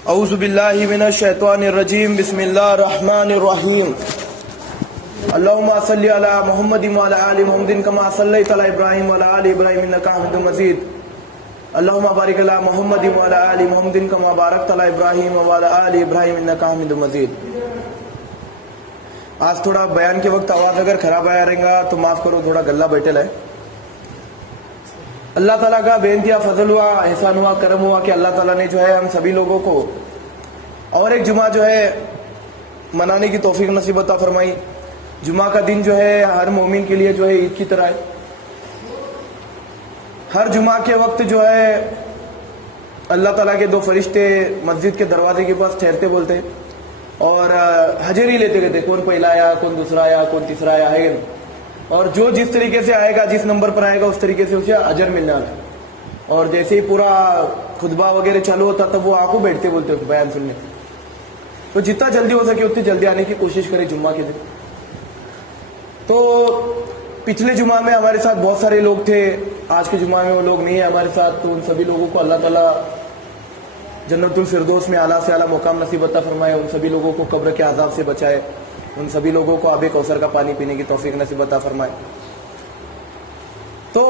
औज़ु बिल्लाहि मिनश शैतानिर रजीम बिस्मिल्लाहिर रहमानिर रहीम अल्लाहुम्मा सल्लि अला मुहम्मदिन व अला आलि मुहम्मदिन कमा सल्लैता अला इब्राहीम व अला आलि इब्राहीम इन्नका हमीदुम मजीद अल्लाहुम्मा बारिक अला मुहम्मदिन व अला आलि मुहम्मदिन कमा बारकता अला इब्राहीम व अला आलि इब्राहीम इन्नका हमीदुम मजीद। आज थोड़ा बयान के वक्त आवाज अगर खराब आया रहेगा तो माफ करो, थोड़ा गला बैठल है। अल्लाह ताला का बेनतिया फजल हुआ, एहसान हुआ, करम हुआ कि अल्लाह ताला ने जो है हम सभी लोगों को और एक जुमा जो है मनाने की तौफीक नसीब अता फरमाई। जुमा का दिन जो है हर मोमिन के लिए जो है ईद की तरह है। हर जुमा के वक्त जो है अल्लाह ताला के दो फरिश्ते मस्जिद के दरवाजे के पास ठहरते बोलते और हजरी लेते रहते, कौन पहला आया, कौन दूसरा आया, कौन तीसरा आया है। और जो जिस तरीके से आएगा, जिस नंबर पर आएगा, उस तरीके से उसे अजर मिलना है। और जैसे ही पूरा खुतबा वगैरह चालू होता तब वो आंखों बैठते बोलते बयान सुनने। तो जितना जल्दी हो सके उतनी जल्दी आने की कोशिश करें जुम्मा के दिन। तो पिछले जुमा में हमारे साथ बहुत सारे लोग थे, आज के जुमा में वो लोग नहीं है हमारे साथ। तो उन सभी लोगों को अल्लाह ताला जन्नतुल फिरदौस में आला से आला मुकाम नसीब अता फरमाए। उन सभी लोगों को कब्र के आजाब से बचाए। उन सभी लोगों को आबे कौसर का पानी पीने की तौफीक नसीब अता फरमाए। तो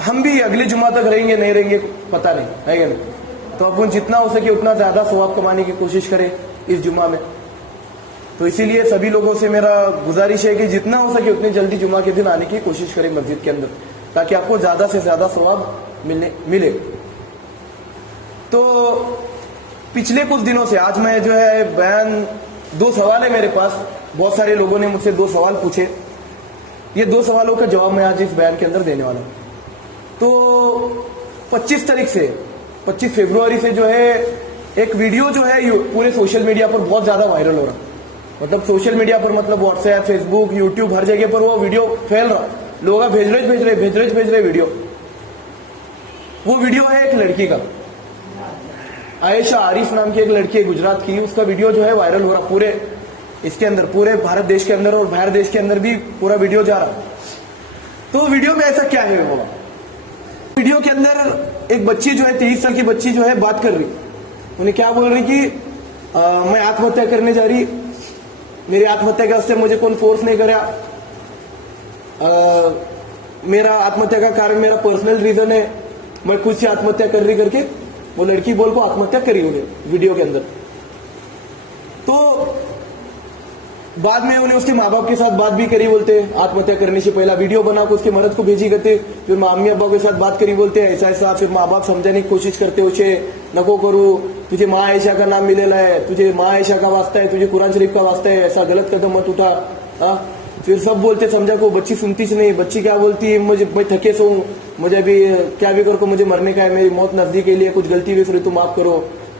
हम भी अगले जुमा तक रहेंगे नहीं रहेंगे पता नहीं है क्या नहीं। तो अपन जितना हो सके उतना ज्यादा सवाब कमाने की कोशिश करें इस जुमा में। तो इसीलिए सभी लोगों से मेरा गुजारिश है कि जितना हो सके उतनी जल्दी जुमा के दिन आने की कोशिश करें मस्जिद के अंदर, ताकि आपको ज्यादा से ज्यादा सवाब मिले। तो पिछले कुछ दिनों से आज मैं जो है बयान, दो सवाल है मेरे पास। बहुत सारे लोगों ने मुझसे दो सवाल पूछे। ये दो सवालों का जवाब मैं आज इस बयान के अंदर देने वाला हूं। तो 25 तारीख से 25 फरवरी से जो है एक वीडियो जो है पूरे सोशल मीडिया पर बहुत ज्यादा वायरल हो रहा। मतलब सोशल मीडिया पर, मतलब व्हाट्सएप, फेसबुक, यूट्यूब, हर जगह पर वो वीडियो फैल रहा। लोग भेज रहे वीडियो। वो वीडियो है एक लड़की का, आयशा आरिफ नाम की एक लड़की है गुजरात की। उसका वीडियो जो है वायरल हो रहा पूरे इसके अंदर, पूरे भारत देश के अंदर और बाहर देश के अंदर भी पूरा वीडियो जा रहा। तो वीडियो में ऐसा क्या है? वो वीडियो के अंदर एक बच्ची जो है 23 साल की बच्ची जो है बात कर रही। उन्हें क्या बोल रही कि मैं आत्महत्या करने जा रही, मेरी आत्महत्या के वास्ते मुझे कौन फोर्स नहीं करा, मेरा आत्महत्या का कारण मेरा पर्सनल रीजन है, मैं खुद से आत्महत्या कर रही करके वो लड़की बोल को आत्महत्या करी उन्हें वीडियो के अंदर। तो बाद में उन्हें उसके माँ बाप के साथ बात भी करी, बोलते आत्महत्या करने से पहला वीडियो बना के उसके मर्द को भेजी करते। फिर मम्मी अब्बा के साथ बात करी, बोलते ऐसा ऐसा। फिर माँ बाप समझाने की कोशिश करते उसे, नको करू, तुझे माँ आयशा का नाम मिलेला है, तुझे माँ आयशा का वास्ता है, तुझे कुरान शरीफ का वास्ता है, ऐसा गलत कदम मत उठा। फिर सब बोलते समझा को, बच्ची सुनती नहीं। बच्ची क्या बोलती है, मुझे मैं थके सो हूँ, मुझे अभी क्या भी करो, मुझे मरने का है, मेरी मौत नजदीक के लिए, कुछ गलती भी फिर तुम माफ करो।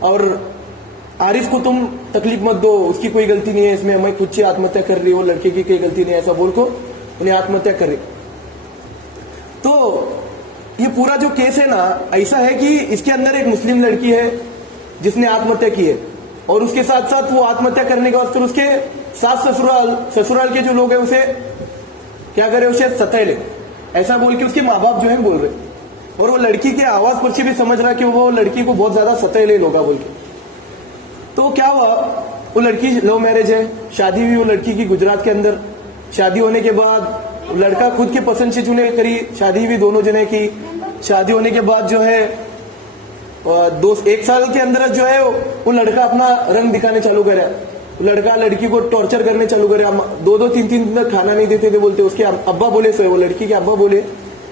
और आरिफ को तुम तकलीफ मत दो, उसकी कोई गलती नहीं है इसमें, मैं खुद से आत्महत्या कर रही, वो लड़के की कोई गलती नहीं है, ऐसा बोल को उन्हें आत्महत्या कर रही। तो ये पूरा जो केस है ना, ऐसा है कि इसके अंदर एक मुस्लिम लड़की है जिसने आत्महत्या की है, और उसके साथ साथ वो आत्महत्या करने के बाद फिर उसके सास ससुराल के जो लोग हैं उसे क्या करे, उसे सताए, ऐसा बोल के उसके माँ बाप जो है बोल रहे। और वो लड़की के आवाज पर से भी समझ रहा कि वो लड़की को बहुत ज्यादा सताए लोग बोल के। तो क्या हुआ, वो लड़की लव मैरिज है, शादी हुई वो लड़की की गुजरात के अंदर। शादी होने के बाद लड़का खुद के पसंद से चुने करी, शादी भी दोनों जने की। शादी होने के बाद जो है एक साल के अंदर जो है वो लड़का अपना रंग दिखाने चालू करे। लड़का लड़की को टॉर्चर करने चालू करे, 2-3 दिन तक खाना नहीं देते थे बोलते। उसके अब्बा बोले, वो लड़की के अब्बा बोले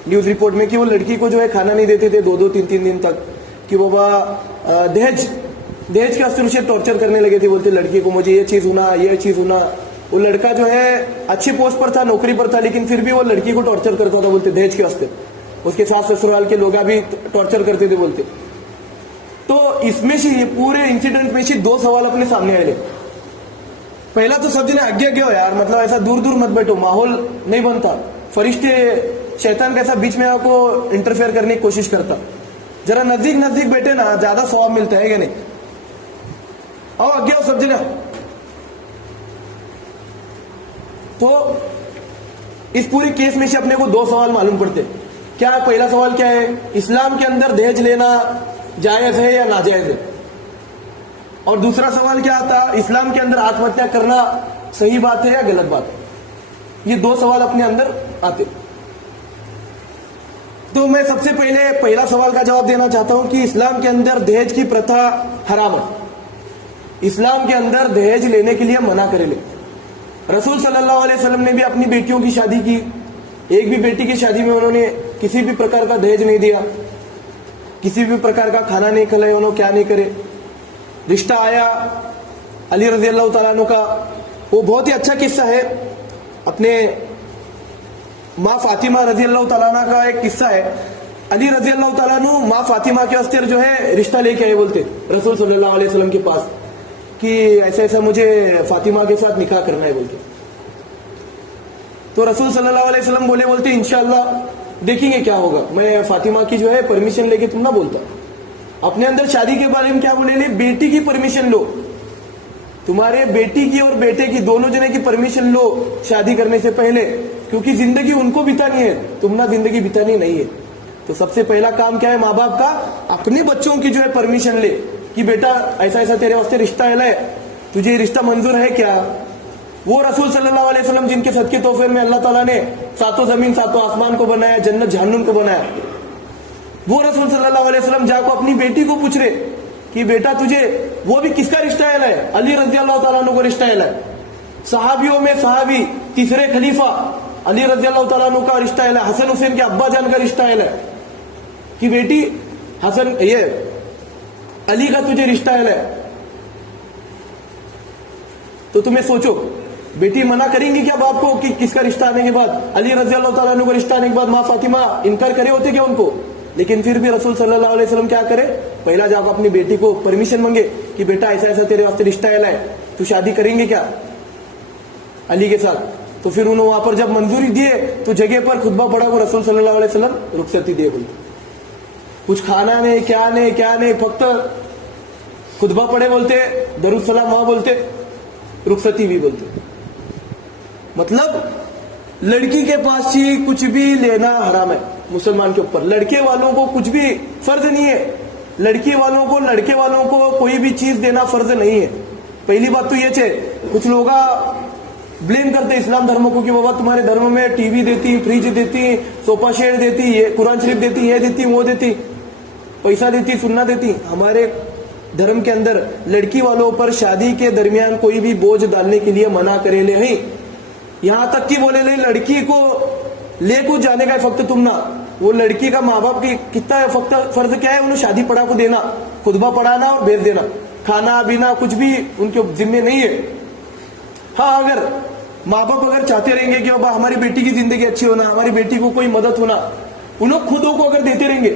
न्यूज रिपोर्ट में कि वो लड़की को जो है खाना नहीं देते थे 2-3 दिन तक, कि बाबा दहेज के वास्ते उसे टॉर्चर करने लगे थे। बोलते लड़की को मुझे ये चीज होना। वो लड़का जो है अच्छी पोस्ट पर था, नौकरी पर था, लेकिन फिर भी वो लड़की को टॉर्चर करता था बोलते दहेज के वास्ते। उसके सास ससुराल के लोग भी टॉर्चर करते थे बोलते। तो इसमें से ये पूरे इंसिडेंट में से दो सवाल अपने सामने आए। पहला तो सब जने आगे हो यार, मतलब ऐसा दूर दूर मत बैठो, माहौल नहीं बनता। फरिश्ते शैतान कैसा बीच में आपको इंटरफेयर करने की कोशिश करता। जरा नजदीक बैठे ना, ज्यादा सवाब मिलता है क्या नहीं। आओ आगे आओ सब जने। तो इस पूरी केस में से अपने को दो सवाल मालूम पड़ते। क्या पहला सवाल क्या है, इस्लाम के अंदर दहेज लेना जायज है या नाजायज है? और दूसरा सवाल क्या आता, इस्लाम के अंदर आत्महत्या करना सही बात है या गलत बात है? ये दो सवाल अपने अंदर आते। तो मैं सबसे पहले पहला सवाल का जवाब देना चाहता हूं कि इस्लाम के अंदर दहेज की प्रथा हराम है। इस्लाम के अंदर दहेज लेने के लिए मना करेले। रसूल सल्लल्लाहु अलैहि वसल्लम ने भी अपनी बेटियों की शादी की, एक भी बेटी की शादी में उन्होंने किसी भी प्रकार का दहेज नहीं दिया, किसी भी प्रकार का खाना नहीं खिलाया, उन्होंने क्या नहीं करे। रिश्ता आया अली रजी अल्लाह तआला अन्हु का, वो बहुत ही अच्छा किस्सा है। अपने माँ फातिमा रजी अल्लाह तआला अन्हा का एक किस्सा है। अली रजी अल्लाह तआला अन्हु माँ फातिमा के वास्ते जो है रिश्ता लेके आए बोलते रसूल सल्लल्लाहु अलैहि वसल्लम के पास कि ऐसा ऐसा मुझे फातिमा के साथ निकाह करना है बोलते। तो रसूल सल्लल्लाहु अलैहि वसल्लम बोलते इंशाअल्लाह देखेंगे क्या होगा, मैं फातिमा की जो है परमिशन लेके तुम ना बोलता। अपने अंदर शादी के बारे में क्या बोले, बेटी की परमिशन लो, तुम्हारे बेटी की और बेटे की दोनों जने की परमिशन लो शादी करने से पहले, क्योंकि जिंदगी उनको बितानी है, तुम ना जिंदगी बितानी नहीं है। तो सबसे पहला काम क्या है माँ बाप का, अपने बच्चों की जो है परमिशन ले कि बेटा ऐसा ऐसा तेरे वास्ते रिश्ता है, तुझे रिश्ता मंजूर है क्या। वो रसूल सल्लल्लाहु अलैहि वसल्लम जिनके सदके तोहफे में अल्लाह ताला ने सातों जमीन सातों आसमान को बनाया, जन्नत जहन्नुम को बनाया, वो रसूल सल्लल्लाहु अलैहि वसल्लम जाको अपनी बेटी को पूछ रहे कि बेटा तुझे, वो भी किसका रिश्ता है, अली रजी अल्लाह तआला अन्हु को रिश्ता है। सहाबियों में सहाबी तीसरे खलीफा अली रजी अल्लाह तआला अन्हु का रिश्ता है, हसन हुसैन के अब्बा जान का रिश्ता है कि बेटी हसन ये अली का तुझे रिश्ता है। तो तुम्हें सोचो, बेटी मना करेंगी क्या बाप को कि किसका रिश्ता आने के बाद, अली रजी अल्लाह तआला अन्हु का रिश्ता आने के बाद माँ फातिमा इनकार करे होते क्या उनको। लेकिन फिर भी रसूल सल्लल्लाहु अलैहि वसल्लम क्या करे, पहला जाकर अपनी बेटी को परमिशन मांगे कि बेटा ऐसा ऐसा तेरे वास्ते रिश्ता है, तू शादी करेंगे क्या अली के साथ। तो फिर उन्होंने वहां पर जब मंजूरी दिए तो जगह पर खुतबा पढ़ा वो रसूल सल्लल्लाहु अलैहि वसल्लम रुखसती दिए बोले, कुछ खाना नहीं क्या नहीं, फक्त खुतबा पढ़े बोलते, दरूद सलाम वहां बोलते, रुखसती भी बोलते। मतलब लड़की के पास ही कुछ भी लेना हराम है मुसलमान के ऊपर। लड़के वालों को कुछ भी फर्ज नहीं है, लड़के वालों को कोई भी चीज देना फर्ज नहीं है। पहली बात तो ये है, कुछ लोग ब्लेम करते इस्लाम धर्म को कि बाबा तुम्हारे धर्म में टीवी देती, फ्रिज देती, सोफा सेट देती, ये कुरान शरीफ देती, ये देती, वो देती, पैसा देती, सुन्ना देती। हमारे धर्म के अंदर लड़की वालों पर शादी के दरमियान कोई भी बोझ डालने के लिए मना करेले नहीं। यहां तक कि बोले ले लड़की को ले को जाने का फक्त तुम ना, वो लड़की का माँ बाप की कितना फक्त फर्ज क्या है, उन्हें शादी पढ़ा को देना, खुतबा पढ़ाना और भेज देना, खाना पीना कुछ भी उनके जिम्मे नहीं है। हाँ, अगर माँ बाप अगर चाहते रहेंगे कि बाबा हमारी बेटी की जिंदगी अच्छी होना, हमारी बेटी को कोई मदद होना, उन लोग खुदों को अगर देते रहेंगे,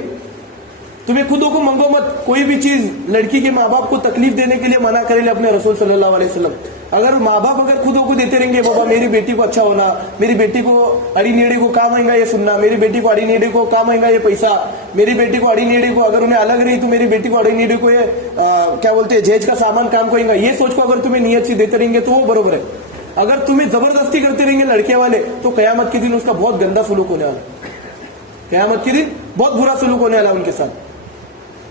तुम्हें खुदों को मंगो मत कोई भी चीज। लड़की के माँ बाप को तकलीफ देने के लिए मना करेंगे अपने रसूल सल्लल्लाहु अलैहि वसल्लम। अगर माँ बाप अगर खुदों को देते रहेंगे, बाबा मेरी बेटी को अच्छा होना, मेरी बेटी को अड़ी नेड़े को काम आएगा ये सुनना, मेरी बेटी को अड़ी नेड़े को काम आएगा ये पैसा, मेरी बेटी को अड़ी नेड़े को अगर उन्हें अलग रही तो मेरी बेटी को अड़ी नेड़े को ये क्या बोलते हैं जहेज का सामान काम को आएगा, ये सोच को अगर तुम्हें नियत से देते रहेंगे तो वो बरोबर है। अगर तुम्हें जबरदस्ती करते रहेंगे लड़के वाले तो कयामत के दिन उसका बहुत गंदा सलूक होने वाला, कयामत के दिन बहुत बुरा सलूक होने वाला उनके साथ।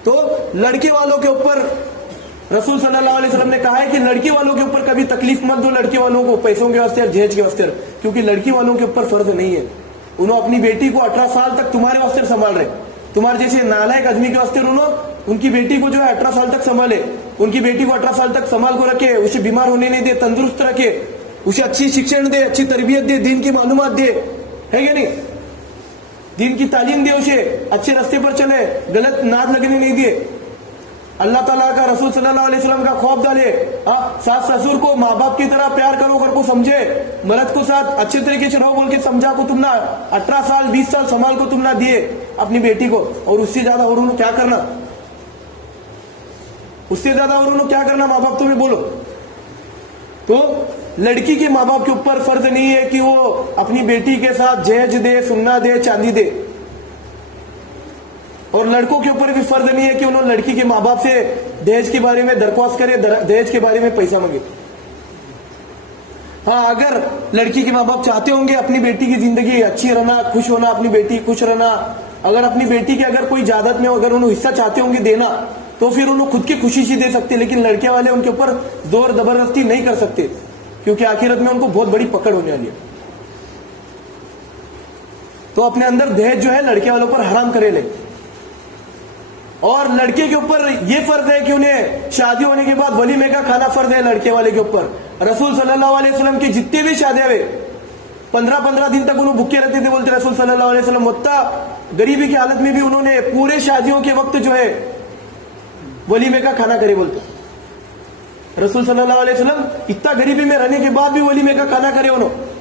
तो लड़के वालों के ऊपर रसूल सल्लल्लाहु अलैहि वसल्लम ने कहा है कि लड़की वालों के ऊपर कभी तकलीफ मत दो लड़के वालों को पैसों के वास्ते और जहेज के वास्ते, क्योंकि लड़की वालों के ऊपर फर्ज नहीं है। उन्होंने अपनी बेटी को 18 साल तक तुम्हारे वास्ते संभाल रहे, तुम्हारे जैसे नालायक आदमी के वास्ते उन्होंने उनकी बेटी को जो है 18 साल तक संभाले, उनकी बेटी को 18 साल तक संभाल को रखे, उसे बीमार होने नहीं दे, तंदुरुस्त रखे, उसे अच्छी शिक्षण दे, अच्छी तरबियत दे, दीन की मालूमात दे, है क्या नहीं, दीन की तालीम दे, उसे अच्छे रास्ते पर चले, गलत नाद लगने नहीं दिए, अल्लाह ताला का रसूल सल्लल्लाहु अलैहि वसल्लम का खौफ डाले, सास ससुर को माँ बाप की तरह प्यार करो कर को समझे, मर्द को साथ अच्छे तरीके से रहो बोल के समझा को तुम ना 18 साल 20 साल संभाल को तुम ना दिए अपनी बेटी को, और उससे ज्यादा और उन्होंने क्या करना, उससे ज्यादा और उन्होंने क्या करना माँ बाप तुम्हें बोलो। तो लड़की के माँ बाप के ऊपर फर्ज नहीं है कि वो अपनी बेटी के साथ जहेज दे, सोना दे, चांदी दे, और लड़कों के ऊपर भी फर्ज नहीं है कि उन्होंने लड़की के माँ बाप से दहेज के बारे में दरख्वास्त करे, दहेज के बारे में पैसा मांगे। हाँ, अगर लड़की के माँ बाप चाहते होंगे अपनी बेटी की जिंदगी अच्छी रहना, खुश होना, अपनी बेटी खुश रहना, अगर अपनी बेटी की अगर कोई जायदाद में अगर उन्हें हिस्सा चाहते होंगे देना, तो फिर उन्हें खुद की खुशी दे सकते, लेकिन लड़के वाले उनके ऊपर जोर जबरदस्ती नहीं कर सकते, क्योंकि आखिरत में उनको बहुत बड़ी पकड़ होने वाली है। तो अपने अंदर दहेज जो है लड़के वालों पर हराम करे ले। और लड़के के ऊपर यह फर्ज है कि उन्हें शादी होने के बाद वलीमे का खाना फर्ज है लड़के वाले के ऊपर। रसूल सल्लल्लाहु अलैहि वसल्लम की जितनी भी शादियां हुए 15-15 दिन तक उन्होंने भूखे रहते थे, बोलते रसूल सल्लल्लाहु अलैहि वसल्लम। मुत्ता गरीबी की हालत में भी उन्होंने पूरे शादियों के वक्त जो है वलीमे का खाना करे, बोलते रसूल सल्लल्लाहु अलैहि वसल्लम इतना गरीबी में रहने के बाद भी वलीमे का खाना करे उन्होंने,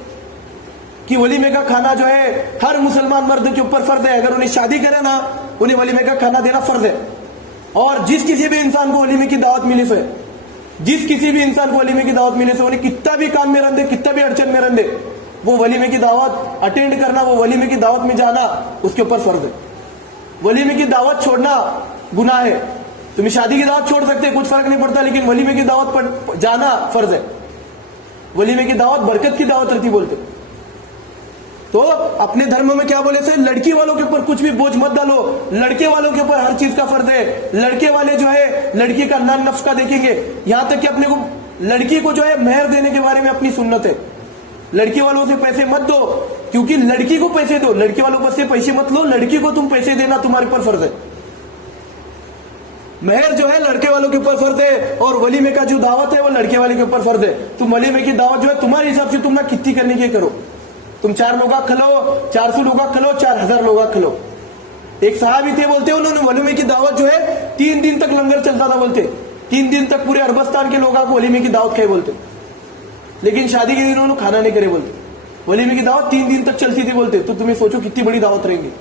कि वलीमे का खाना जो है हर मुसलमान मर्द के ऊपर फर्ज है। अगर उन्हें शादी करे ना, उन्हें वलीमे का खाना देना फर्ज है। और जिस किसी भी इंसान को वलीमे की दावत मिली से, जिस किसी भी इंसान को वलीमे की दावत मिले से, उन्हें कितना भी काम में रंधे, कितना भी अड़चन में रंधे, वो वलीमे की दावत अटेंड करना, वो वलीमे की दावत में जाना उसके ऊपर फर्ज है। वलीमे की दावत छोड़ना गुनाह है। तुम्हें शादी की दावत छोड़ सकते, कुछ फर्क नहीं पड़ता, लेकिन वलीमे की दावत पर जाना फर्ज है। वलीमे की दावत बरकत की दावत रहती, बोलते। तो अपने धर्म में क्या बोले थे, लड़की वालों के ऊपर कुछ भी बोझ मत डालो, लड़के वालों के ऊपर हर चीज का फर्ज है। लड़के वाले जो है लड़की का नान नफ्स का देखेंगे, यहां तक कि अपने को लड़की को जो है मेहर देने के बारे में अपनी सुन्नत है। लड़की वालों से पैसे मत दो, क्योंकि लड़की को पैसे दो, लड़के वालों पर से पैसे मत लो, लड़की को तुम पैसे देना तुम्हारे ऊपर फर्ज है। मेहर जो है लड़के वालों के ऊपर फर्ज है, और वलीमे का जो दावत है वो लड़के वाले के ऊपर फर्ज है। तुम वलीमे की दावत जो है तुम्हारे हिसाब से तुम ना कितनी करने की करो, तुम 4 लोग खलो, 400 लोग खलो, 4000 लोग खलो। एक साहबी थे, बोलते उन्होंने वलीमे की दावत जो है 3 दिन तक लंगर चलता था, बोलते 3 दिन तक पूरे अरबस्तान के लोगों को वलीमे की दावत खाए, बोलते। लेकिन शादी के दिन उन्होंने खाना नहीं करे, बोलते। वलीमे की दावत 3 दिन तक चलती थी, बोलते। तो तुम्हें सोचो कितनी बड़ी दावत रहेंगी।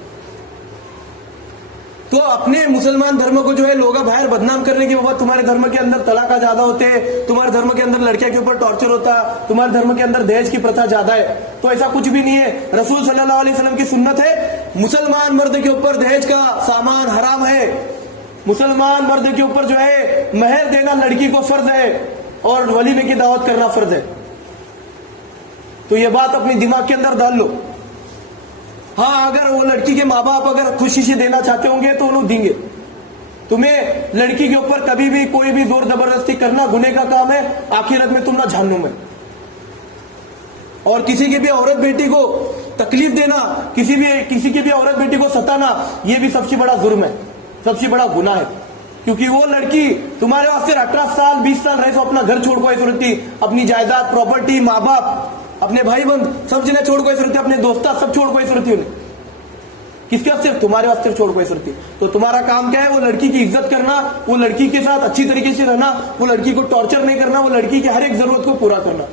तो अपने मुसलमान धर्म को जो है लोग बाहर बदनाम करने के बाद, तुम्हारे धर्म के अंदर तलाका ज्यादा होते हैं, तुम्हारे धर्म के अंदर लड़कियों के ऊपर टॉर्चर होता, तुम्हारे धर्म के अंदर दहेज की प्रथा ज्यादा है, तो ऐसा कुछ भी नहीं है। रसूल सल्लल्लाहु अलैहि वसल्लम की सुन्नत है, मुसलमान मर्द के ऊपर दहेज का सामान हराम है। मुसलमान मर्द के ऊपर जो है मेहर देना लड़की को फर्ज है, और वलीमे की दावत करना फर्ज है। तो ये बात अपने दिमाग के अंदर डाल लो। हाँ, अगर वो लड़की के माँ बाप अगर खुशी से देना चाहते होंगे तो उन्हें देंगे। तुम्हें लड़की के ऊपर कभी भी कोई भी जोर जबरदस्ती करना गुने का काम है, आखिरत में तुम ना जहन्नुम में। और किसी की भी औरत बेटी को तकलीफ देना, किसी की भी औरत बेटी को सताना, यह भी सबसे बड़ा जुर्म है, सबसे बड़ा गुनाह है। क्योंकि वो लड़की तुम्हारे वास्ते 18 साल 20 साल रहे, तो अपना घर छोड़ को सुरती, अपनी जायदाद प्रॉपर्टी, माँ बाप, अपने भाई बंद सब जने छोड़ को सुरती, अपने दोस्ता सब छोड़ को सुरती उन्हें। किसके वास्ते? तुम्हारे वास्ते छोड़ को सुरती। तो तुम्हारा काम क्या है? वो लड़की की इज्जत करना, वो लड़की के साथ अच्छी तरीके से रहना, वो लड़की को टॉर्चर नहीं करना, वो लड़की की हर एक जरूरत को पूरा करना।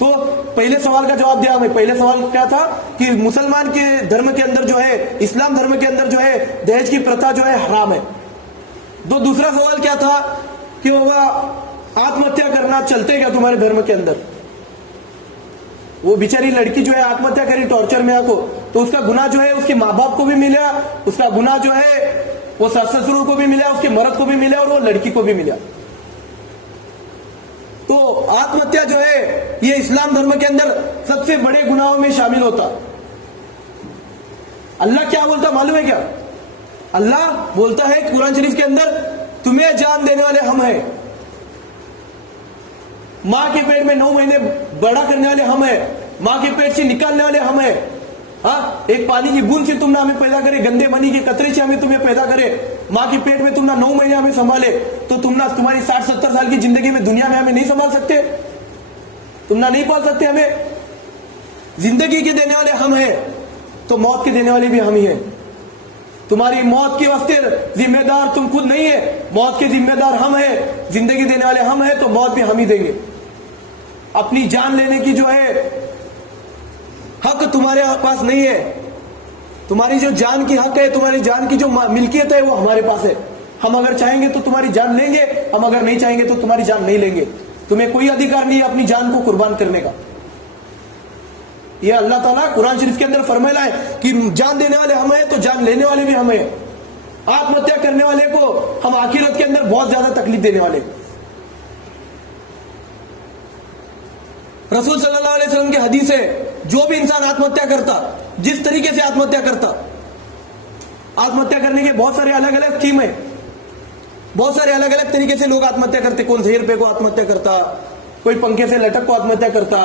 तो पहले सवाल का जवाब दिया हमें। पहले सवाल क्या था कि मुसलमान के धर्म के अंदर जो है, इस्लाम धर्म के अंदर जो है दहेज की प्रथा जो है हराम है। तो दूसरा सवाल क्या था कि बाबा आत्महत्या करना चलते क्या तुम्हारे धर्म के अंदर? वो बेचारी लड़की जो है आत्महत्या करी टॉर्चर में आको, तो उसका गुनाह जो है उसके माँ बाप को भी मिला, उसका गुनाह जो है वो सास ससुर को भी मिला, उसके मर्द को भी मिला, और वो लड़की को भी मिला। तो आत्महत्या जो है ये इस्लाम धर्म के अंदर सबसे बड़े गुनाहों में शामिल होता। अल्लाह क्या बोलता मालूम है क्या? अल्लाह बोलता है कुरान शरीफ के अंदर, तुम्हें जान देने वाले हम हैं, मां के पेट में 9 महीने बड़ा करने वाले हम हैं, मां के पेट से निकालने वाले हम हैं। हाँ, एक पानी की बूंद से तुमने हमें पैदा करे, गंदे पानी के कतरे से हमें तुम्हें पैदा करे, मां के पेट में तुमने 9 महीने हमें संभाले, तो तुम्हारी 60-70 साल की जिंदगी में दुनिया में हमें नहीं संभाल सकते, तुमना नहीं पाल सकते हमें। जिंदगी के देने वाले हम हैं, तो मौत के देने वाले भी हम ही हैं। तुम्हारी मौत के वास्ते जिम्मेदार तुम खुद नहीं है, मौत के जिम्मेदार हम हैं। जिंदगी देने वाले हम हैं, तो मौत भी हम ही देंगे। अपनी जान लेने की जो है हक तुम्हारे पास नहीं है। तुम्हारी जो जान की हक है, तुम्हारी जान की जो मिल्कियत है, वो हमारे पास है। हम अगर चाहेंगे तो तुम्हारी जान लेंगे, हम अगर नहीं चाहेंगे तो तुम्हारी जान नहीं लेंगे। तुम्हें कोई अधिकार नहीं है अपनी जान को कुर्बान करने का। यह अल्लाह ताला कुरान शरीफ के अंदर फरमाया है कि जान देने वाले हम हैं, तो जान लेने वाले भी हम हैं। आत्महत्या करने वाले को हम आखिरत के अंदर बहुत ज्यादा तकलीफ देने वाले। रसूल सल्लल्लाहु अलैहि वसल्लम की हदीस है, जो भी इंसान आत्महत्या करता, जिस तरीके से आत्महत्या करता, आत्महत्या करने के बहुत सारे अलग अलग स्कीम है, बहुत सारे अलग अलग तरीके से लोग आत्महत्या करते। कौन जहर पे को आत्महत्या करता, कोई पंखे से लटक को आत्महत्या करता,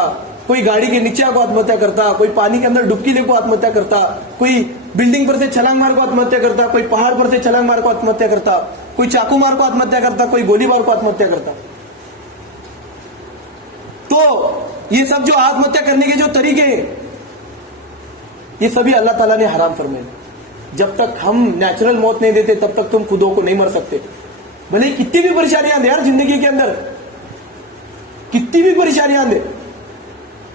कोई गाड़ी के नीचे को आत्महत्या करता, कोई पानी के अंदर डुबकी ले को आत्महत्या करता, कोई बिल्डिंग पर से छलांग मार को आत्महत्या करता, कोई पहाड़ पर से छलांग मार को आत्महत्या करता, कोई चाकू मार को आत्महत्या करता, कोई गोली मार को आत्महत्या करता। तो ये सब जो आत्महत्या करने के जो तरीके हैं, ये सभी अल्लाह ताला ने हराम फरमाए। जब तक हम नेचुरल मौत नहीं देते तब तक तुम खुदों को नहीं मर सकते। भले कितनी भी परेशानियां दे यार जिंदगी के अंदर, कितनी भी परेशानियां दे।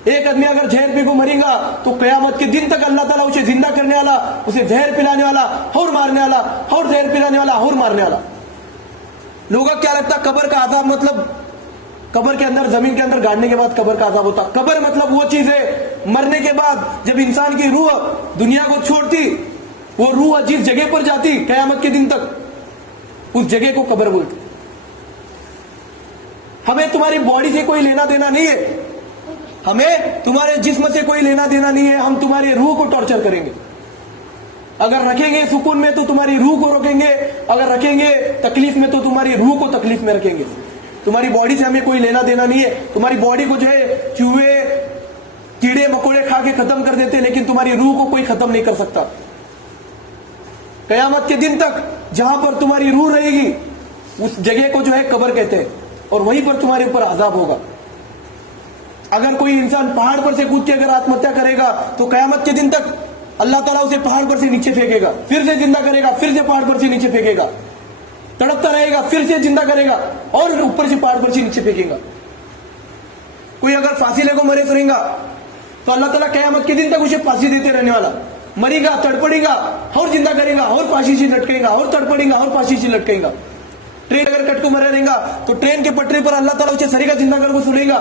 एक आदमी अगर जहर पी को मरेगा तो कयामत के दिन तक अल्लाह ताला उसे जिंदा करने वाला, उसे जहर पिलाने वाला और मारने वाला, और जहर पिलाने वाला और मारने वाला। लोगों को क्या लगता कब्र का आजाब मतलब कब्र के अंदर, जमीन के अंदर गाड़ने के बाद कब्र का आजाब होता। कब्र मतलब वो चीज है मरने के बाद जब इंसान की रूह दुनिया को छोड़ती, वो रूह जिस जगह पर जाती कयामत के दिन तक, उस जगह को कब्र बोलते। हमें तुम्हारी बॉडी से कोई लेना देना नहीं है, हमें तुम्हारे जिस्म से कोई लेना देना नहीं है। हम तुम्हारी रूह को टॉर्चर करेंगे। अगर रखेंगे सुकून में तो तुम्हारी रूह को रोकेंगे, अगर रखेंगे तकलीफ में तो तुम्हारी रूह को तकलीफ में रखेंगे। तुम्हारी बॉडी से हमें कोई लेना देना नहीं है। तुम्हारी बॉडी को जो है चूहे कीड़े मकोड़े खा के खत्म कर देते, लेकिन तुम्हारी रूह को कोई खत्म नहीं कर सकता। कयामत के दिन तक जहां पर तुम्हारी रूह रहेगी उस जगह को जो है कब्र कहते हैं, और वहीं पर तुम्हारे ऊपर अजाब होगा। अगर कोई इंसान पहाड़ पर से कूद के अगर आत्महत्या करेगा तो कयामत के दिन तक अल्लाह ताला उसे पहाड़ पर से नीचे फेंकेगा, फिर से जिंदा करेगा, फिर से पहाड़ पर से नीचे फेंकेगा, तड़पता रहेगा, फिर से जिंदा करेगा और ऊपर से पहाड़ पर से नीचे फेंकेगा। कोई अगर फांसी लेको मरे सरेगा तो अल्लाह ताला कयामत के दिन तक उसे फांसी देते रहने वाला। मरेगा, तड़पड़ेगा और जिंदा करेगा और फांसी से लटकेगा, और तड़पड़ेगा और फांसी से लटकेगा। ट्रेन अगर कट को मरे रहेगा तो ट्रेन के पटरी पर अल्लाह ताला उसे सरेगा जिंदा कर को सुनेगा,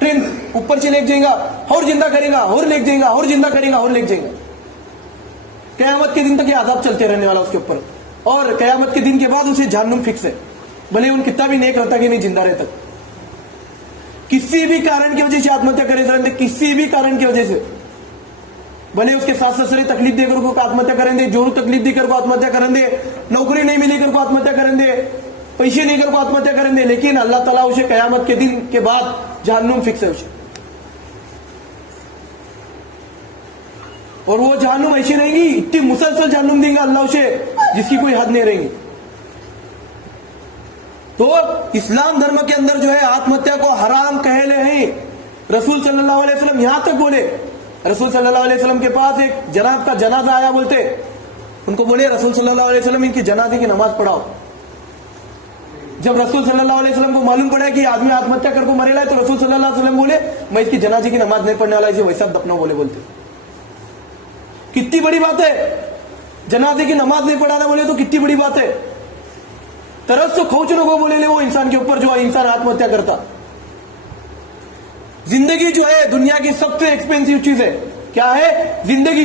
ट्रेन ऊपर से लेक जाएगा और जिंदा करेगा और लेक जाएगा और जिंदा करेगा और लेक जाएगा। कयामत के दिन तक ये आजाब चलते रहने वाला उसके ऊपर, और कयामत के दिन के बाद उसे जहन्नुम फिक्स है, भले उन कितना भी नेक रहता कि नहीं जिंदा रहता। किसी भी कारण की वजह से आत्महत्या करे, किसी भी कारण की वजह से, भले उसके सास ससुरे तकलीफ देकर को आत्महत्या करेंगे, जोरू तकलीफ देकर को आत्महत्या करेंगे, नौकरी नहीं मिली कर को आत्महत्या करेंगे, पैसे नहीं कर को आत्महत्या करेंगे, लेकिन अल्लाह ताला उसे कयामत के दिन के बाद जहन्नुम फिक्स है उसे। और वो जहन्नुम ऐसी रहेगी, इतनी मुसलसल जहन्नुम देंगे अल्लाह उसे जिसकी कोई हद नहीं रहेगी। तो इस्लाम धर्म के अंदर जो है आत्महत्या को हराम कहले हैं। रसूल सल्लल्लाहु अलैहि वसल्लम यहां तक बोले, रसूल सल्लल्लाहु अलैहि वसल्लम के पास एक जनाब का जनाजा आया, बोलते उनको बोले रसूल सल्लल्लाहु अलैहि वसल्लम इनकी जनाजे की नमाज पढ़ाओ। जब रसूल सल्लल्लाहु अलैहि वसल्लम को मालूम पड़ा कि आदमी आत्महत्या करके मरेला है तो रसूल सल्लल्लाहु अलैहि वसल्लम बोले मैं इसकी जनाजे की नमाज नहीं पढ़ने वाला, इसे वैसा दफनाओ बोलते। कितनी बड़ी बात है, जनाजे की नमाज नहीं पढ़ाना बोले तो कितनी बड़ी बात है। तरस तो खोचने को बोले वो इंसान के ऊपर जो इंसान आत्महत्या करता। जिंदगी जो है दुनिया की सबसे एक्सपेंसिव चीज है। क्या है? जिंदगी।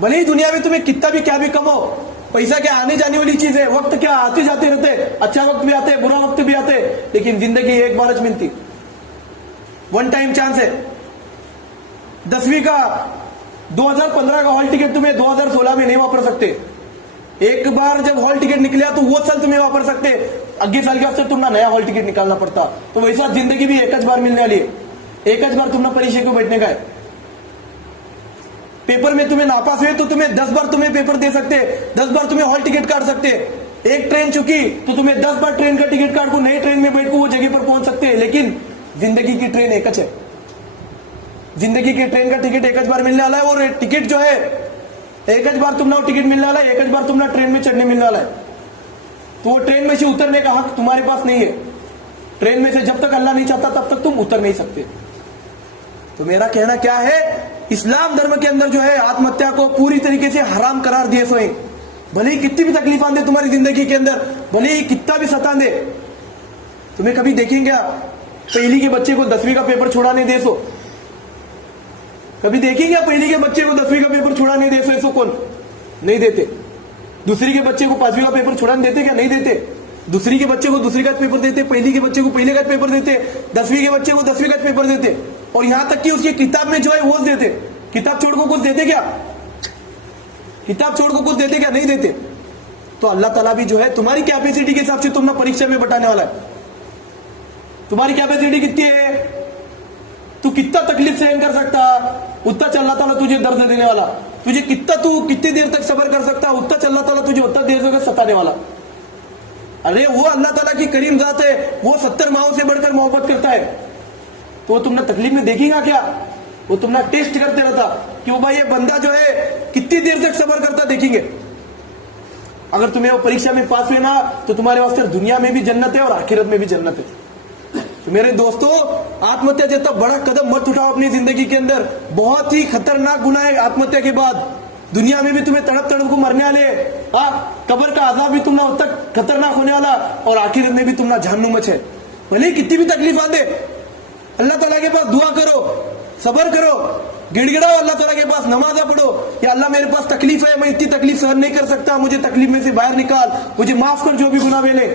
भले ही दुनिया में तुम्हें कितना भी क्या भी कमाओ, पैसा क्या आने जाने वाली चीज है, वक्त क्या आते जाते रहते, अच्छा वक्त भी आते बुरा वक्त भी आते, लेकिन जिंदगी एक बार मिलती, वन टाइम चांस है। 10वीं का 2015 का हॉल टिकट तुम्हें 2016 में नहीं वापर सकते। एक बार जब हॉल टिकट निकला तो वो साल तुम्हें वापर सकते, अगले साल के वास्ते तुमने नया हॉल टिकट निकालना पड़ता। तो वैसा जिंदगी भी एक बार मिलने वाली है, एक बार तुमने परीक्षा को बैठने का है। पेपर में तुम्हें नापास हुए तो तुम्हें 10 बार तुम्हें पेपर दे सकते, 10 बार तुम्हें हॉल टिकट काट सकते। एक ट्रेन चुकी तो तुम्हें 10 बार ट्रेन का टिकट काट को नई ट्रेन में बैठ को वो जगह पर पहुंच सकते हैं, लेकिन जिंदगी की ट्रेन एक है। जिंदगी की ट्रेन का टिकट एक बार मिलने वाला है, और टिकट जो है एक बार तुमने वो टिकट मिलने वाला है, एक बार तुमने ट्रेन में चढ़ने मिलने वाला है। तो वो ट्रेन में से उतरने का हक तुम्हारे पास नहीं है। ट्रेन में से जब तक अल्लाह नहीं चाहता तब तक तुम उतर नहीं सकते। तो मेरा कहना क्या है, इस्लाम धर्म के अंदर जो है आत्महत्या को पूरी तरीके से हराम करार दिए सोए। भले ही कितनी भी तकलीफ आंदे तुम्हारी जिंदगी के अंदर, भले ही कितना भी सता दे, तुम्हें कभी देखेंगे पहली के बच्चे को 10वीं का पेपर छुड़ाने दे सो, कभी देखेंगे पहली के बच्चे को 10वीं का पेपर छुड़ाने दे सो कौन? नहीं देते। दूसरी के बच्चे को 5वीं का पेपर छुड़ाने देते क्या? नहीं देते। दूसरी के बच्चे को दूसरी का पेपर देते, पहली के बच्चे को पहले का पेपर देते, 10वीं के बच्चे को 10वीं का पेपर देते, और यहां तक कि उसकी किताब में जो है वो देते। किताब छोड़ को कुछ देते क्या? किताब छोड़ को कुछ देते क्या? नहीं देते। तो अल्लाह ताला भी जो है तुम्हारी कैपेसिटी के हिसाब से तुमने परीक्षा में बताने वाला है। तुम्हारी कैपेसिटी कितनी है, तू कितना तकलीफ सहन कर सकता, उतना अल्लाह ताला तुझे दर्द देने वाला। तुझे कितनी देर तक सब्र कर सकता, उतना अल्लाह ताला तुझे उतना देर तक सताने वाला। अरे वो अल्लाह ताला की करीम जात है, वो 70 माओं से बढ़कर मोहब्बत करता है। तो वो तुमने तकलीफ में देखेगा क्या? वो तुमने टेस्ट करते रहता कि वो भाई ये बंदा जो है कितनी देर तक सब्र करता, देखेंगे। अगर तुम्हें वो परीक्षा में पास हुए ना तो तुम्हारे वास्ते दुनिया में भी जन्नत है और आखिरत में भी जन्नत है। तो मेरे दोस्तों, आत्महत्या जैसा बड़ा कदम मत उठाओ अपनी जिंदगी के अंदर। बहुत ही खतरनाक गुनाह है आत्महत्या के बाद। दुनिया में भी तुम्हें तड़प तड़प को मरने वाले, कब्र का आजाब भी तुम्हारा उतना खतरनाक होने वाला, और आखिरत में भी तुम्हारा जहन्नुम है। भले कितनी भी तकलीफ आ दे, अल्लाह ताला के पास दुआ करो, सबर करो, गिड़गिड़ाओ अल्लाह ताला के पास, नमाजा पढ़ो कि अल्लाह मेरे पास तकलीफ है, मैं इतनी तकलीफ सहन नहीं कर सकता, मुझे तकलीफ में से बाहर निकाल, मुझे माफ कर, जो भी गुनाह वेले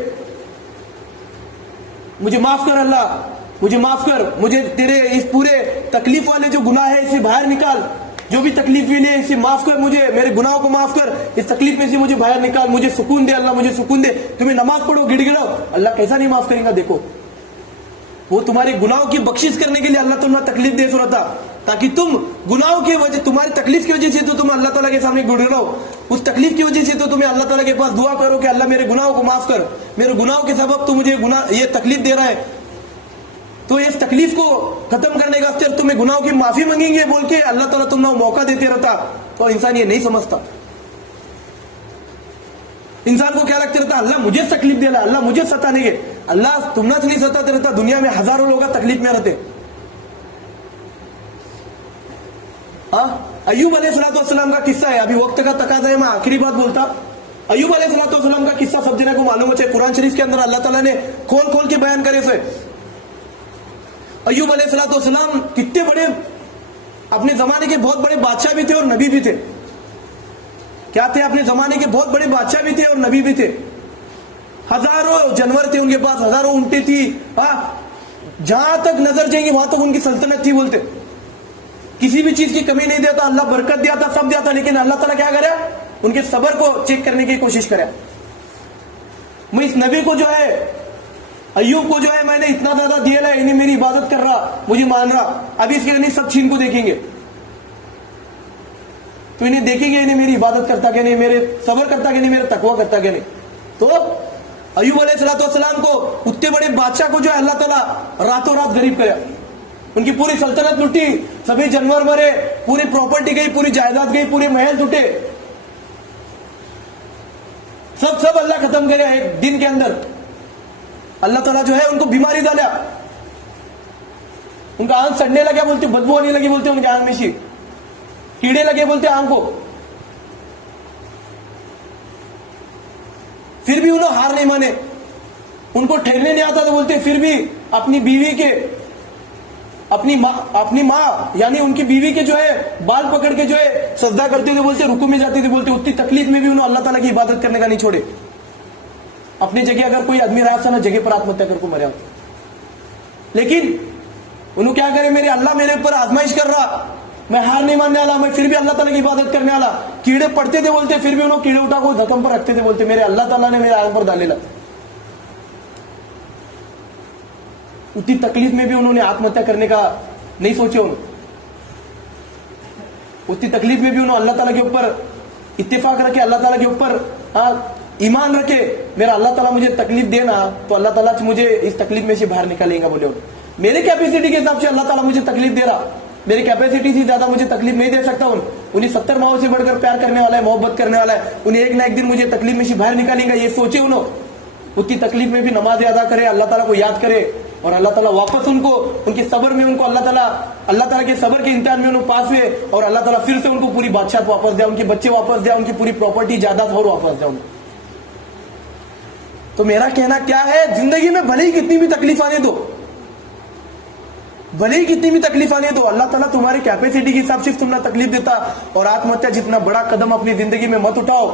मुझे माफ कर अल्लाह, मुझे माफ कर, मुझे तेरे इस पूरे तकलीफ वाले जो गुनाह है इसे बाहर निकाल, जो भी तकलीफ मिली है इसे माफ कर, मुझे मेरे गुनाहों को माफ कर, इस तकलीफ में से मुझे बाहर निकाल, मुझे सुकून दे अल्लाह, मुझे सुकून दे। तुम्हें नमाज पढ़ो, गिड़गिड़ाओ, अल्लाह कैसा नहीं माफ करेगा। देखो वो तुम्हारे गुनाहों की बख्शिश करने के लिए अल्लाह तुम्हें तकलीफ दे रहा था, ताकि तुम गुनाहों की वजह, तुम्हारी तकलीफ की वजह से तो तुम अल्लाह ताला के सामने गिड़गिड़ाओ, उस तकलीफ की वजह से तो तुम्हें अल्लाह ताला के पास दुआ करो कि अल्लाह मेरे गुनाहों को माफ कर, मेरे गुनाहों के सबब तो मुझे ये तकलीफ दे रहा है, तो इस तकलीफ को खत्म करने का सिर्फ तुम्हें गुनाहों की माफी मांगेंगे बोल के अल्लाह ताला तुम्हें मौका देते रहता। और इंसान ये नहीं समझता। इंसान को क्या लगता रहता, अल्लाह मुझे तकलीफ दे रहा, अल्लाह मुझे सताने के। अल्लाह तुमना नहीं सताते रहता, दुनिया में हजारों लोग तकलीफ में रहते। अय्यूब अलैहिस्सलाम का किस्सा है, अभी वक्त का तकाजा है, मैं आखिरी बात बोलता। अय्यूब अलैहिस्सलाम का किस्सा सब जने को मालूम है, कुरान शरीफ के अंदर अल्लाह ताला ने खोल खोल के बयान करे से। अय्यूब अलैहिस्सलाम कितने बड़े, अपने जमाने के बहुत बड़े बादशाह भी थे और नबी भी थे। क्या थे? अपने जमाने के बहुत बड़े बादशाह भी थे और नबी भी थे। हजारों जानवर थे उनके पास, हजारों ऊंटें थी, जहां तक नजर जाएंगे वहां तक उनकी सल्तनत थी। बोलते किसी भी चीज की कमी नहीं देता, अल्लाह बरकत दिया था, सब दिया था, लेकिन अल्लाह ताला क्या करे, उनके सबर को चेक करने की कोशिश करे। मैं इस नबी को जो है, अय्यूब को जो है मैंने इतना ज्यादा दिया है, इन्हें मेरी इबादत कर रहा, मुझे मान रहा, अभी इसके नहीं सब छीन को देखेंगे तो इन्हें देखेंगे, इन्हें मेरी इबादत करता क्या नहीं, मेरे सबर करता क्या नहीं, मेरा तकवा करता क्या नहीं। तो अय्यूब अलैहिस्सलाम को, उतने बड़े बादशाह को जो है अल्लाह ताला रातों रात गरीब करे, उनकी पूरी सल्तनत लुटी, सभी जानवर मरे, पूरी प्रॉपर्टी गई, पूरी जायदाद गई, पूरे महल टूटे, सब अल्लाह खत्म करे एक दिन के अंदर। अल्लाह ताला जो है उनको बीमारी डाला, उनका आंख सड़ने लगा, बोलते बदबू आने लगी, बोलते उनके आंख में शी कीड़े लगे, बोलते आंख को। फिर भी उन्होंने हार नहीं माने, उनको ठहरने नहीं आता तो बोलते फिर भी अपनी बीवी के, अपनी माँ यानी उनकी बीवी के जो है बाल पकड़ के जो है सजदा करते थे, बोलते रुकू में जाते थे, बोलते उतनी तकलीफ में भी उन्होंने अल्लाह ताला की इबादत करने का नहीं छोड़े। अपनी जगह अगर कोई आदमी रहा था ना, जगह पर आत्महत्या करके मरा, लेकिन उन्होंने क्या करे, मेरे अल्लाह मेरे ऊपर आजमाइश कर रहा, मैं हार नहीं मानने वाला, मैं फिर भी अल्लाह ताला की इबादत करने वाला। कीड़े पड़ते थे बोलते, फिर भी उन्होंने कीड़े उठा को जख्म पर रखते थे, बोलते मेरे अल्लाह ताला ने मेरे आंख पर डालेला। उतनी तकलीफ में भी उन्होंने आत्महत्या करने का नहीं सोचे। उतनी तकलीफ में भी उन्होंने अल्लाह ताला के ऊपर इत्तेफाक रखे, अल्लाह ताला के ऊपर ईमान रखे, मेरा अल्लाह ताला मुझे तकलीफ देना तो अल्लाह ताला मुझे इस तकलीफ में से बाहर निकालेगा। बोले मेरे कैपेसिटी के हिसाब से अल्लाह ताला मुझे तकलीफ दे रहा, मेरी कैपेसिटी से ज्यादा मुझे तकलीफ नहीं दे सकता। उन्हें 70 माओं से बढ़कर प्यार करने वाला है, मोहब्बत करने वाला है, उन्हें एक ना एक दिन मुझे तकलीफ में से बाहर निकालेगा, ये सोचे उन्होंने। उतनी तकलीफ में भी नमाज अदा करे, अल्लाह ताला को याद करे, और अल्लाह ताला वापस उनको, उनके सबर में उनको अल्लाह ताला के सबर के इम्तिहान में उन्होंने पास हुए, और अल्लाह ताला फिर से उनको पूरी बादशाह वापस दिया, उनके बच्चे वापस दिया, उनकी पूरी प्रॉपर्टी जायदाद और वापस दिया उनको। तो मेरा कहना क्या है, जिंदगी में भले ही कितनी भी तकलीफ आने दो, भले ही कितनी भी तकलीफ आने दो, अल्लाह ताला तुम्हारी कैपेसिटी के हिसाब से तुमने तकलीफ देता। और आत्महत्या जितना बड़ा कदम अपनी जिंदगी में मत उठाओ।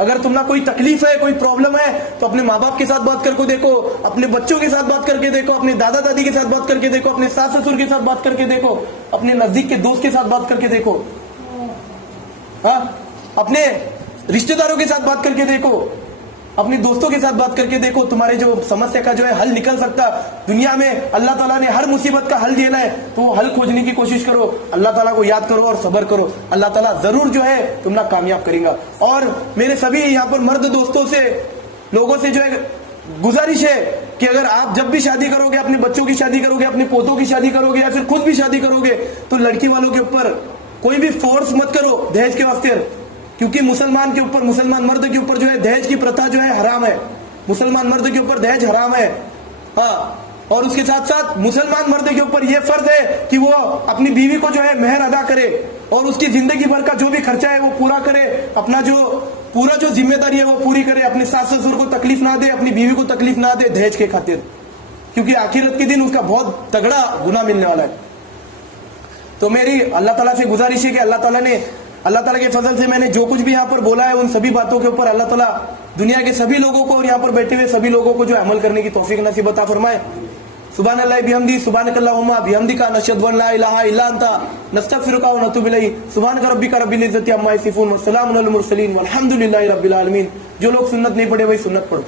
अगर तुमना कोई तकलीफ है, कोई प्रॉब्लम है, तो अपने माँ बाप के साथ बात करके देखो, अपने बच्चों के साथ बात करके देखो, अपने दादा दादी के साथ बात करके देखो, अपने सास ससुर के साथ बात करके देखो, अपने नजदीक के दोस्त के साथ बात करके देखो। हाँ, अपने रिश्तेदारों के साथ बात करके देखो, अपने दोस्तों के साथ बात करके देखो, तुम्हारे जो समस्या का जो है हल निकल सकता। दुनिया में अल्लाह ताला ने हर मुसीबत का हल देना है, तो वो हल खोजने की कोशिश करो, अल्लाह ताला को याद करो और सब्र करो, अल्लाह ताला जरूर जो है तुमला कामयाब करेगा। और मेरे सभी यहाँ पर मर्द दोस्तों से, लोगों से जो है गुजारिश है कि अगर आप जब भी शादी करोगे, अपने बच्चों की शादी करोगे, अपने पोतों की शादी करोगे या फिर खुद भी शादी करोगे, तो लड़की वालों के ऊपर कोई भी फोर्स मत करो दहेज के वास्ते, क्योंकि मुसलमान के ऊपर, मुसलमान मर्द के ऊपर जो है दहेज की प्रथा जो है हराम है। मुसलमान मर्द के ऊपर दहेज हराम है। हाँ, और उसके साथ साथ मुसलमान मर्द के ऊपर यह फर्ज है कि वो अपनी बीवी को जो है मेहर अदा करे और उसकी जिंदगी भर का जो भी खर्चा है वो पूरा करे, अपना जो पूरा जो जिम्मेदारी है वो पूरी करे, अपने सास ससुर को तकलीफ ना दे, अपनी बीवी को तकलीफ ना दे दहेज के खातिर, क्योंकि आखिरत के दिन उसका बहुत तगड़ा गुनाह मिलने वाला है। तो मेरी अल्लाह ताला से गुजारिश है कि अल्लाह ताला के फजल से मैंने जो कुछ भी यहाँ पर बोला है उन सभी बातों के ऊपर अल्लाह ताला दुनिया के सभी लोगों को और यहाँ पर बैठे हुए सभी लोगों को जो अमल करने की तौफीक नसीब अता फरमाए। सुभान अल्लाह बिहम्दी, सुभानकल्लाहुम्मा बिहम्दिका, नशहदु अन ला इलाहा इल्ला अंता, नस्तगफिरुका व नतूबु इलैहि, सुभानका रब्बिका रब्बिल इज्जति अम्मा यसिफून, व सलामुन अलल मुरसलीन, वल्हम्दुलिल्लाहि रब्बिल आलमीन। जो लोग सुन्नत नहीं पढ़े वही सुन्नत पढ़ो।